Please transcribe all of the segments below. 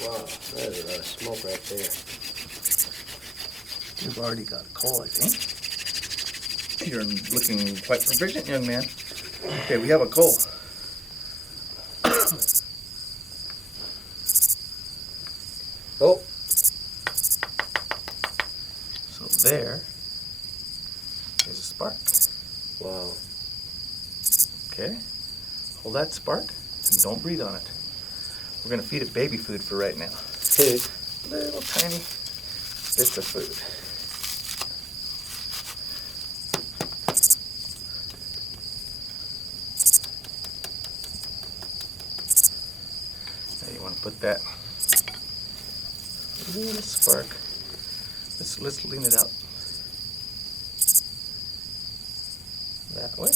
Wow, that is a lot of smoke right there. You've already got a coal, I think. You're looking quite proficient, young man. Okay, we have a coal. Oh, So there is a spark. wow. Okay, hold that spark and don't breathe on it. We're gonna feed it baby food for right now. Little tiny bits of food. Now you want to put that little spark. Let's lean it out that way.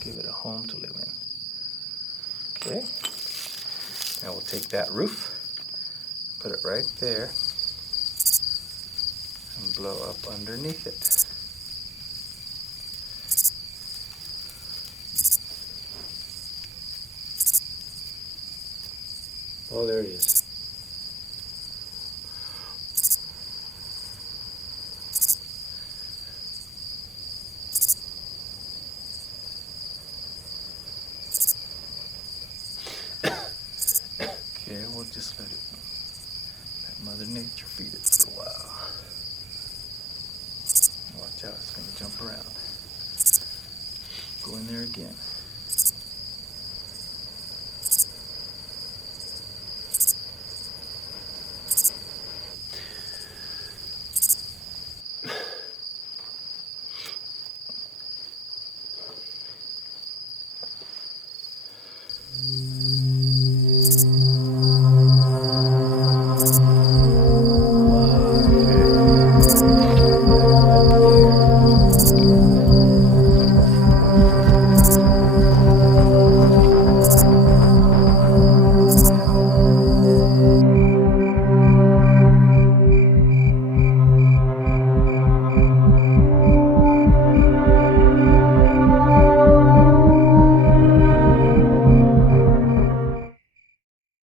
Give it a home to live in. Okay. Now we'll take that roof, put it right there, and blow up underneath it. Oh, there it is. Okay, we'll just let Mother Nature feed it for a while. Watch out, it's going to jump around. Go in there again.